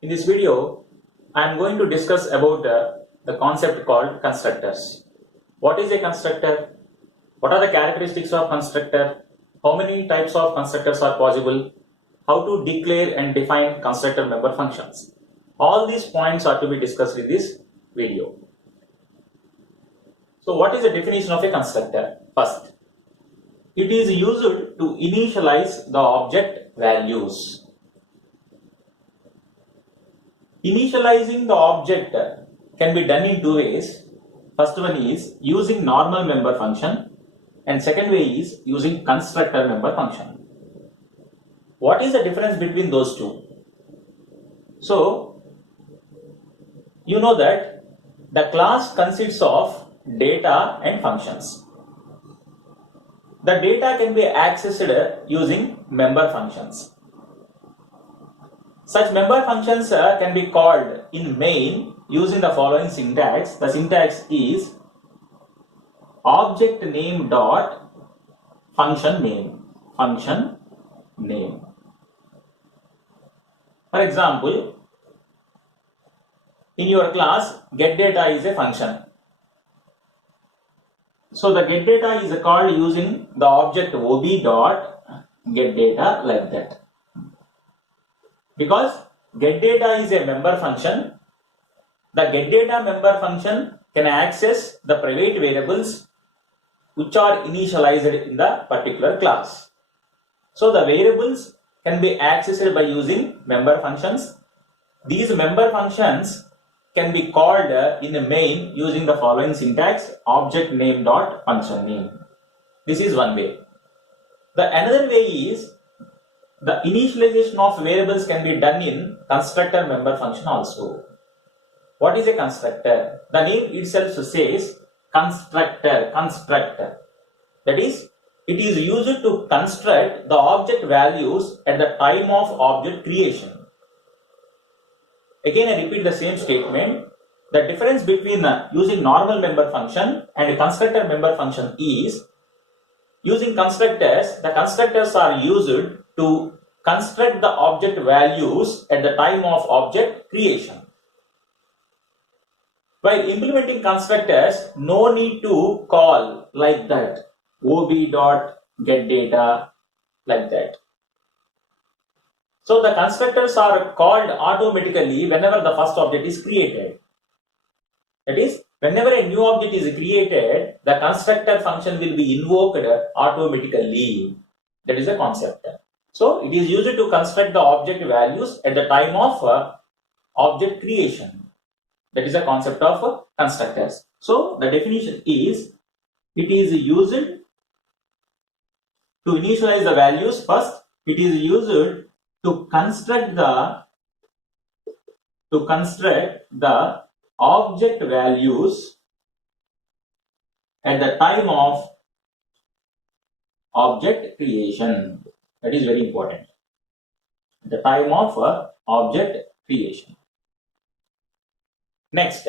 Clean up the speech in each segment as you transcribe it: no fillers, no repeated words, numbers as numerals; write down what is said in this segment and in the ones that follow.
In this video, I am going to discuss about the concept called constructors. What is a constructor? What are the characteristics of constructor? How many types of constructors are possible? How to declare and define constructor member functions? All these points are to be discussed in this video. So what is the definition of a constructor? First, it is used to initialize the object values. Initializing the object can be done in two ways. First one is using normal member function and second way is using constructor member function. What is the difference between those two? So, you know that the class consists of data and functions. The data can be accessed using member functions. Such member functions can be called in main using the following syntax. The syntax is object name dot function name. For example, in your class, getData is a function. So the getData is called using the object ob dot getData like that. Because getData is a member function, the getData member function can access the private variables which are initialized in the particular class. So the variables can be accessed by using member functions. These member functions can be called in the main using the following syntax object name dot function name. This is one way. The another way is the initialization of variables can be done in constructor member function also. What is a constructor? The name itself says constructor. That is, it is used to construct the object values at the time of object creation. Again, I repeat the same statement. The difference between using normal member function and a constructor member function is using constructors, the constructors are used to construct the object values at the time of object creation. While implementing constructors, no need to call like that ob dot getData like that. So the constructors are called automatically whenever the first object is created. That is, whenever a new object is created, the constructor function will be invoked automatically. That is a concept. So it is used to construct the object values at the time of object creation. That is a concept of constructors. So the definition is it is used to initialize the values. First, it is used to construct the object values at the time of object creation. That is very important. At the time of object creation. Next,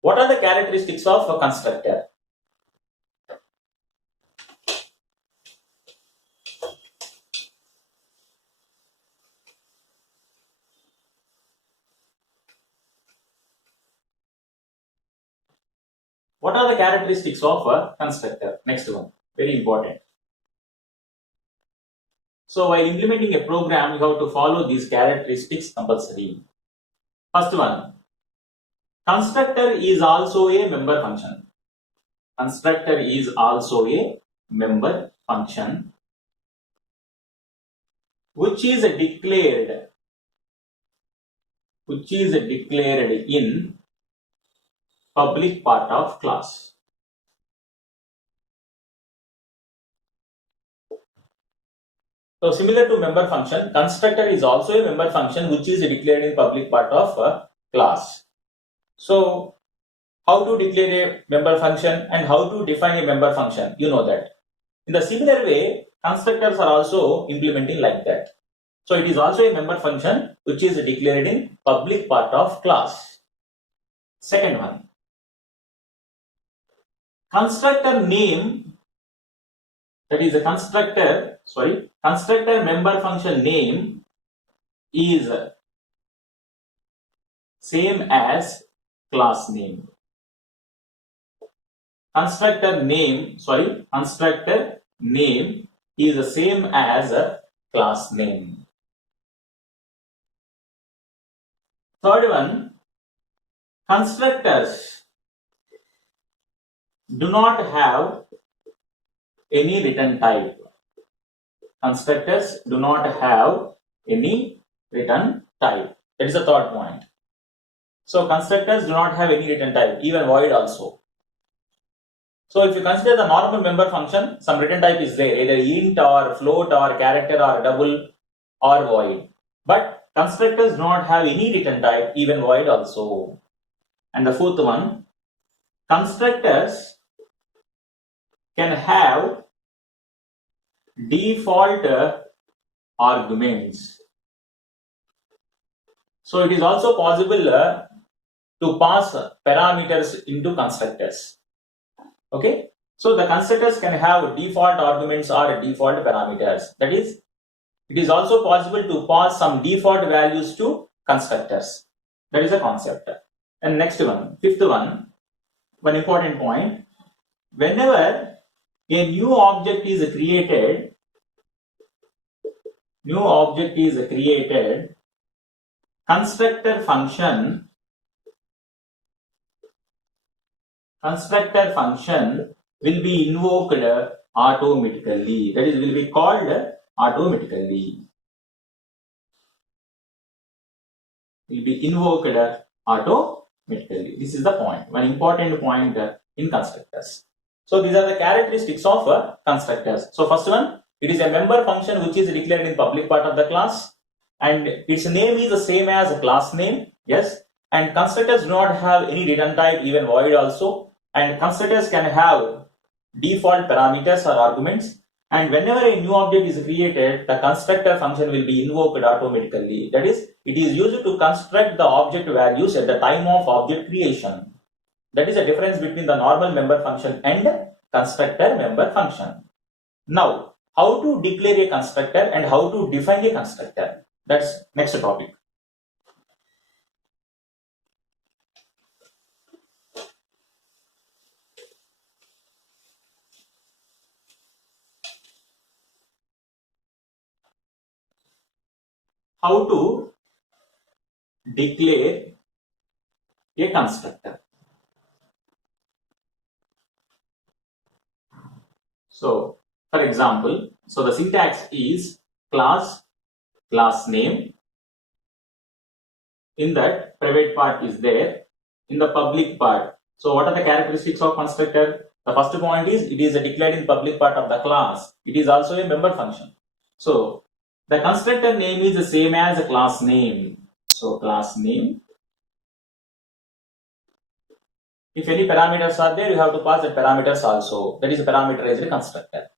what are the characteristics of a constructor? What are the characteristics of a constructor? Next one, very important. So while implementing a program, you have to follow these characteristics compulsory. First one, constructor is also a member function. Constructor is also a member function which is declared in public part of class. So similar to member function, constructor is also a member function which is declared in public part of class. So how to declare a member function and how to define a member function, you know that. In the similar way, constructors are also implementing like that. So it is also a member function which is declared in public part of class. Second one, constructor name, that is a constructor member function name is same as class name. Constructor name is the same as a class name. Third one, constructors do not have any return type. Constructors do not have any return type. That is the third point. So constructors do not have any return type, even void also. So if you consider the normal member function, some return type is there, either int or float or character or double or void. But constructors do not have any return type, even void also. And the fourth one, constructors can have default arguments. So it is also possible to pass parameters into constructors. Okay, so the constructors can have default arguments or default parameters. That is, it is also possible to pass some default values to constructors. That is a concept. And next one, fifth one important point. Whenever a new object is created, constructor function will be invoked automatically. That is, will be called automatically. Will be invoked automatically. This is the point, one important point in constructors. So these are the characteristics of constructors. So first one, it is a member function which is declared in public part of the class, and its name is the same as a class name. Yes, and constructors do not have any return type, even void also. And constructors can have default parameters or arguments. And whenever a new object is created, the constructor function will be invoked automatically. That is, it is used to construct the object values at the time of object creation. That is the difference between the normal member function and constructor member function. Now, how to declare a constructor and how to define a constructor? That's next topic. How to declare a constructor. So, for example, so the syntax is class name. In that, private part is there. In the public part, so what are the characteristics of constructor? The first point is it is declared in public part of the class. It is also a member function. So the constructor name is the same as a class name. So class name. If any parameters are there, you have to pass the parameters also. That is a parameterized constructor.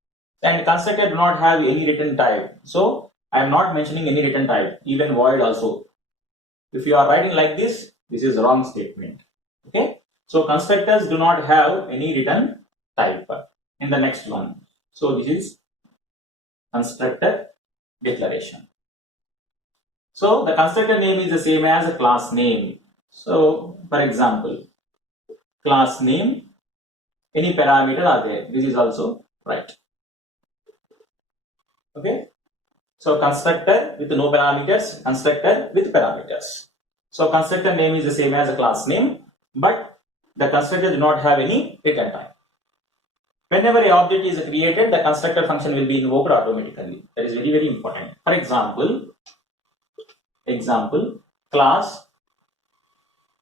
And constructor do not have any return type. So I am not mentioning any return type, even void also. If you are writing like this is a wrong statement. Okay. So constructors do not have any return type. In the next one. So this is constructor declaration. So the constructor name is the same as a class name. So for example, class name, any parameter are there. This is also right. Okay. So constructor with no parameters, constructor with parameters. So constructor name is the same as a class name, but the constructor do not have any return type. Whenever a object is created, the constructor function will be invoked automatically. That is very, very important. For example, class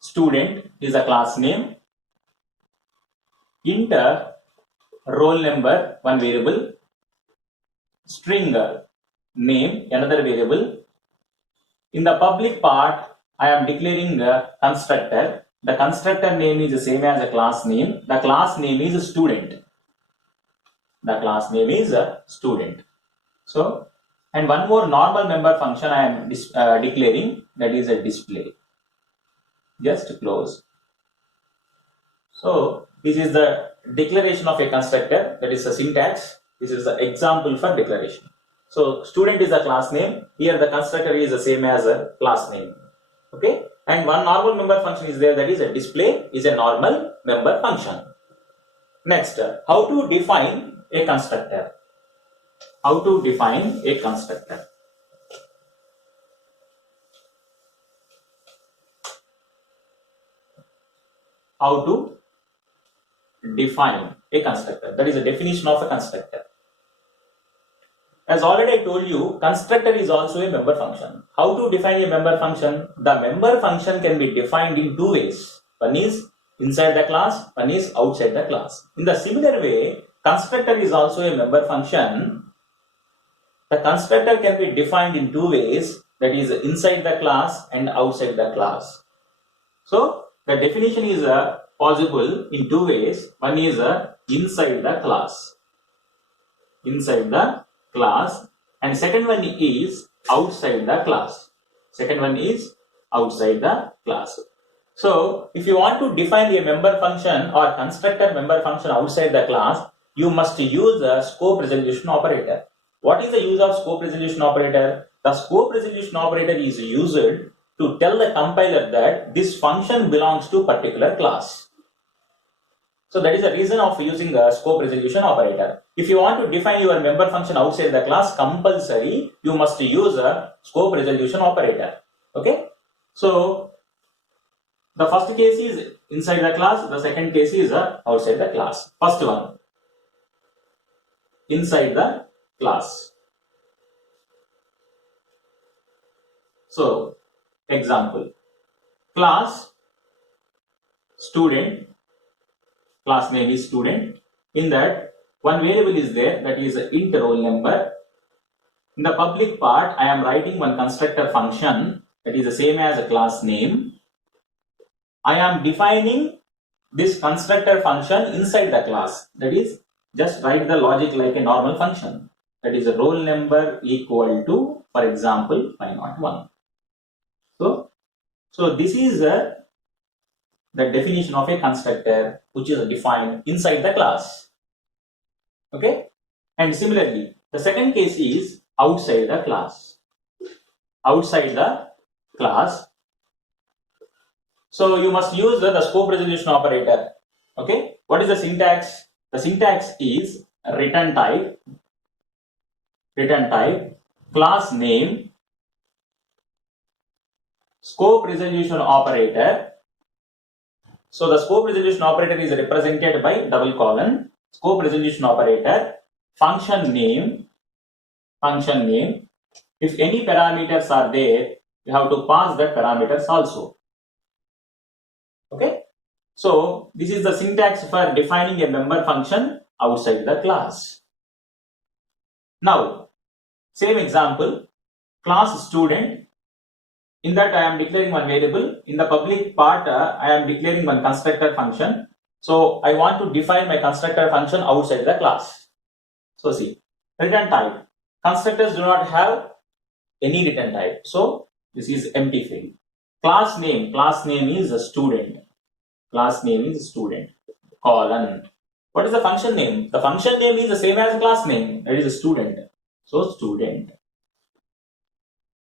student is a class name. Int roll number, one variable. String name, another variable. In the public part, I am declaring a constructor. The constructor name is the same as a class name. The class name is a student. The class name is a student. So, and one more normal member function I am declaring, that is a display. Just close. So, this is the declaration of a constructor, that is a syntax. This is the example for declaration. So, student is a class name. Here the constructor is the same as a class name. Okay. and one normal member function is there, that is a display is a normal member function. Next, how to define a constructor? How to define a constructor? How to define a constructor? That is the definition of a constructor. As already I told you, constructor is also a member function. How to define a member function? The member function can be defined in two ways. One is inside the class, one is outside the class. In the similar way, constructor is also a member function. The constructor can be defined in two ways, that is inside the class and outside the class. So the definition is possible in two ways. One is inside the class. Inside the class, and second one is outside the class. Second one is outside the class. So if you want to define a member function or constructor member function outside the class, you must use a scope resolution operator. What is the use of scope resolution operator? The scope resolution operator is used to tell the compiler that this function belongs to particular class. So that is the reason of using the scope resolution operator. If you want to define your member function outside the class, compulsory you must use a scope resolution operator. Okay. So the first case is inside the class, the second case is outside the class. First one, inside the class. So example, class student, class name is student. In that, one variable is there, that is int roll number. In the public part, I am writing one constructor function that is the same as a class name. I am defining this constructor function inside the class, that is just write the logic like a normal function, that is a roll number equal to, for example, 501. So this is the definition of a constructor which is defined inside the class. Okay, and similarly the second case is outside the class. Outside the class, so you must use the scope resolution operator. Okay, what is the syntax? The syntax is return type, class name, scope resolution operator. So the scope resolution operator is represented by double colon, scope resolution operator, function name. If any parameters are there, you have to pass that parameters also. Okay, so this is the syntax for defining a member function outside the class. Now, same example, class student. In that I am declaring one variable. In the public part, I am declaring one constructor function. So I want to define my constructor function outside the class. So see, return type. Constructors do not have any return type. So this is empty field. Class name is a student. Colon. What is the function name? The function name is the same as class name. That is a student. So student.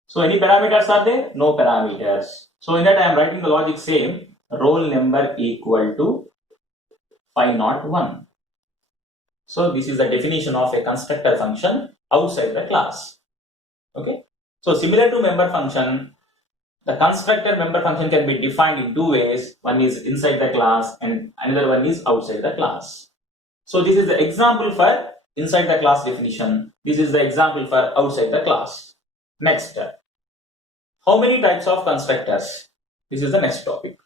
So any parameters are there? No parameters. So in that I am writing the logic same, roll number equal to 501. So this is the definition of a constructor function outside the class. Okay. So similar to member function, the constructor member function can be defined in two ways. One is inside the class and another one is outside the class. So this is the example for inside the class definition. This is the example for outside the class. Next, how many types of constructors? This is the next topic.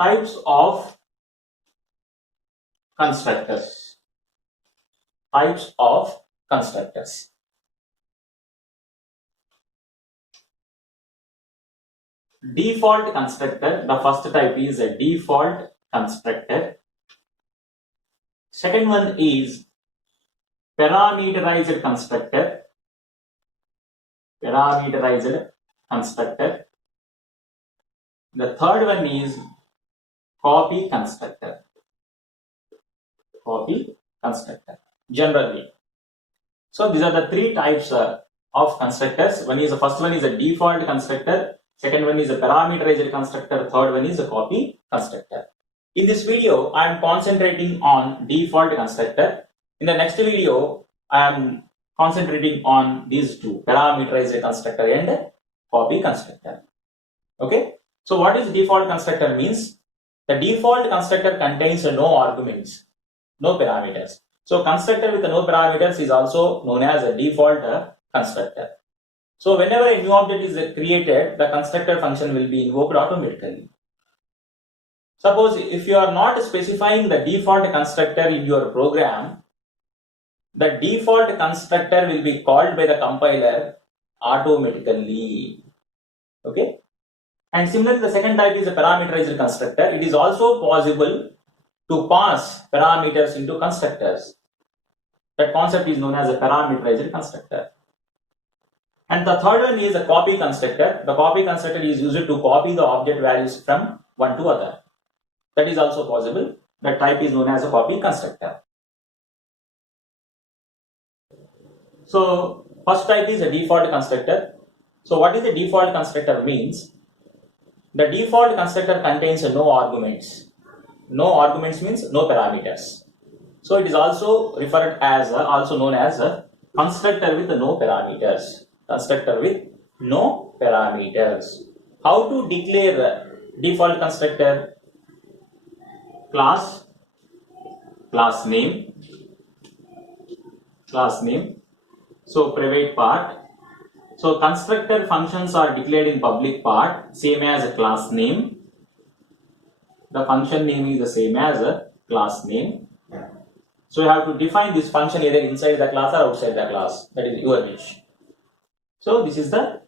Types of constructors. Types of constructors. Default constructor, the first type is a default constructor. Second one is parameterized constructor. Parameterized constructor. The third one is copy constructor. Copy constructor generally. So these are the three types of constructors. First one is a default constructor, second one is a parameterized constructor, third one is a copy constructor. In this video, I am concentrating on default constructor. In the next video, I am concentrating on these two, parameterized constructor and copy constructor. Okay. So what is default constructor means? The default constructor contains no arguments, no parameters. So constructor with no parameters is also known as a default constructor. So whenever a new object is created, the constructor function will be invoked automatically. Suppose if you are not specifying the default constructor in your program, the default constructor will be called by the compiler automatically. Okay. And similarly, the second type is a parameterized constructor. It is also possible to pass parameters into constructors. That concept is known as a parameterized constructor. And the third one is a copy constructor. The copy constructor is used to copy the object values from one to other. That is also possible. That type is known as a copy constructor. So first type is a default constructor. So what is a default constructor means? The default constructor contains no arguments. No arguments means no parameters. So it is also referred as also known as a constructor with no parameters. Constructor with no parameters. How to declare default constructor? Class name. So private part. So constructor functions are declared in public part, same as a class name. The function name is the same as a class name. So you have to define this function either inside the class or outside the class. That is your wish. So this is the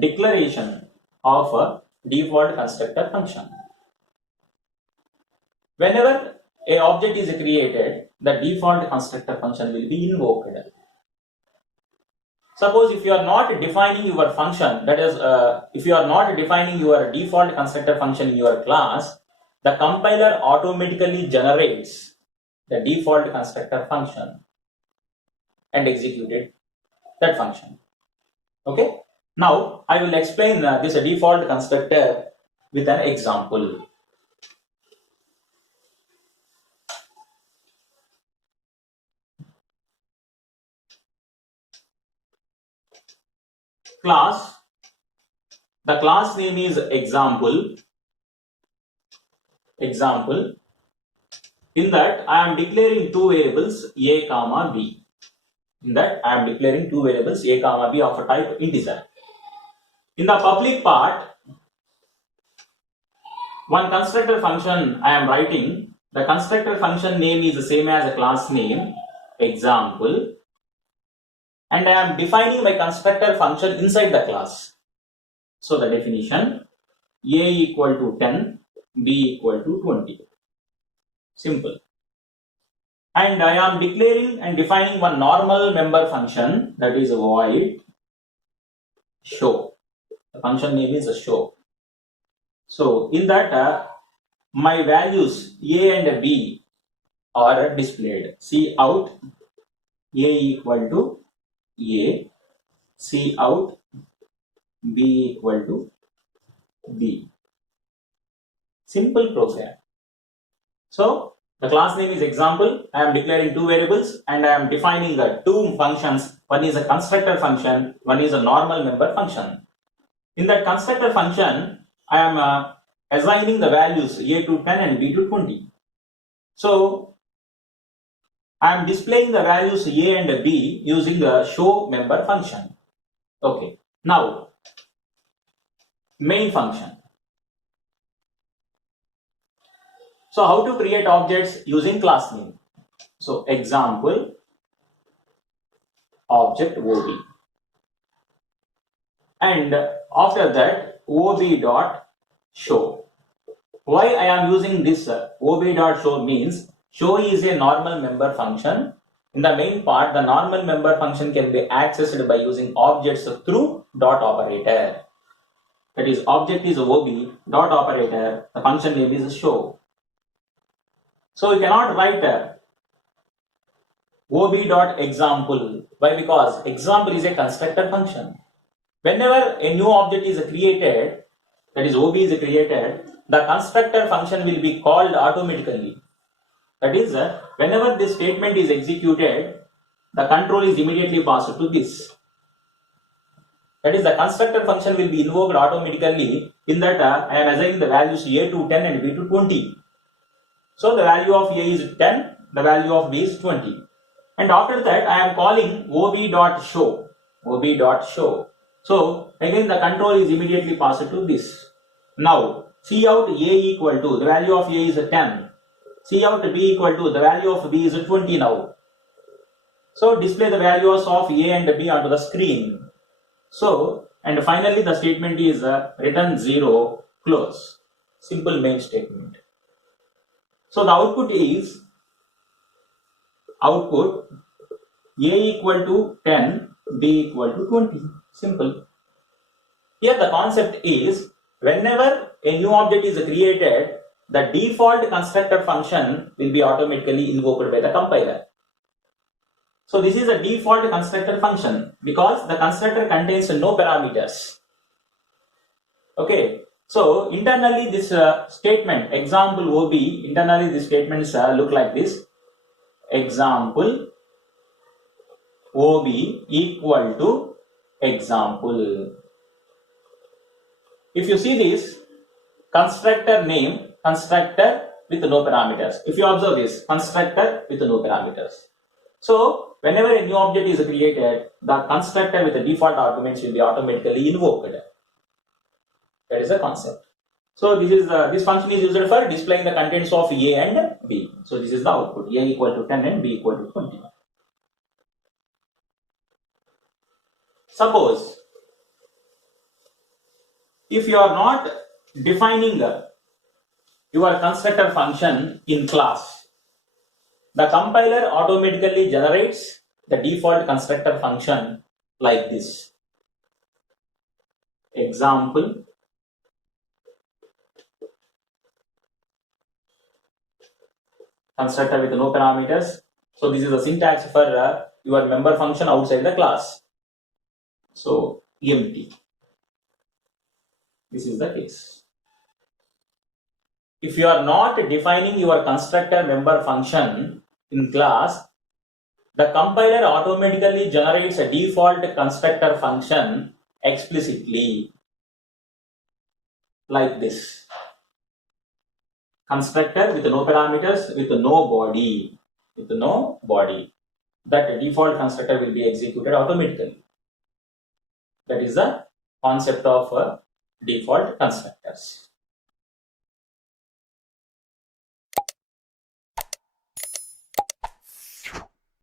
declaration of a default constructor function. Whenever a object is created, the default constructor function will be invoked. Suppose if you are not defining your function, that is, if you are not defining your default constructor function in your class, the compiler automatically generates the default constructor function and executed that function. Okay. Now I will explain this default constructor with an example. Class. The class name is example. In that I am declaring two variables a comma b. In that I am declaring two variables a comma b of a type integer. In the public part, one constructor function I am writing. The constructor function name is the same as a class name, example, and I am defining my constructor function inside the class. So the definition: a equal to 10, b equal to 20. Simple. And I am declaring and defining one normal member function, that is void show. The function name is a show. So in that my values a and b are displayed. See out a equal to a, see out b equal to b. Simple program. So the class name is example. I am declaring two variables and I am defining the two functions. One is a constructor function, one is a normal member function. In that constructor function, I am assigning the values a to 10 and b to 20. So I am displaying the values a and b using the show member function. Okay. Now main function. So how to create objects using class name? So example object OB, and after that OB dot show. Why I am using this OB dot show means show is a normal member function. In the main part, the normal member function can be accessed by using objects through dot operator. that is object is OB, dot operator, the function name is show. So you cannot write OB dot example. Why? Because example is a constructor function. Whenever a new object is created, that is OB is created, the constructor function will be called automatically. That is, whenever this statement is executed, the control is immediately passed to this. That is, the constructor function will be invoked automatically in that I am assigning the values A to 10 and B to 20. So the value of A is 10, the value of B is 20. And after that, I am calling OB.show. OB.show. So again, the control is immediately passed to this. Now, see out A equal to, the value of A is 10. See out B equal to, the value of B is 20 now. So display the values of A and B onto the screen. So, and finally the statement is return 0, close. Simple main statement. So the output is output A equal to 10, B equal to 20. Simple. Here the concept is whenever a new object is created, the default constructor function will be automatically invoked by the compiler. So this is a default constructor function because the constructor contains no parameters. Okay. So internally this statement example OB, internally these statements look like this. Example OB equal to example. If you see this, constructor name, constructor with no parameters. If you observe this, constructor with no parameters. So whenever a new object is created, the constructor with the default arguments will be automatically invoked. That is the concept. So this is this function is used for displaying the contents of A and B. So this is the output, A equal to 10 and B equal to 20. Suppose if you are not defining your constructor function in class, the compiler automatically generates the default constructor function like this. Example constructor with no parameters. So this is the syntax for your member function outside the class. So empty. This is the case. If you are not defining your constructor member function in class, the compiler automatically generates a default constructor function explicitly like this. Constructor with no parameters, with no body, that default constructor will be executed automatically. That is the concept of default constructors.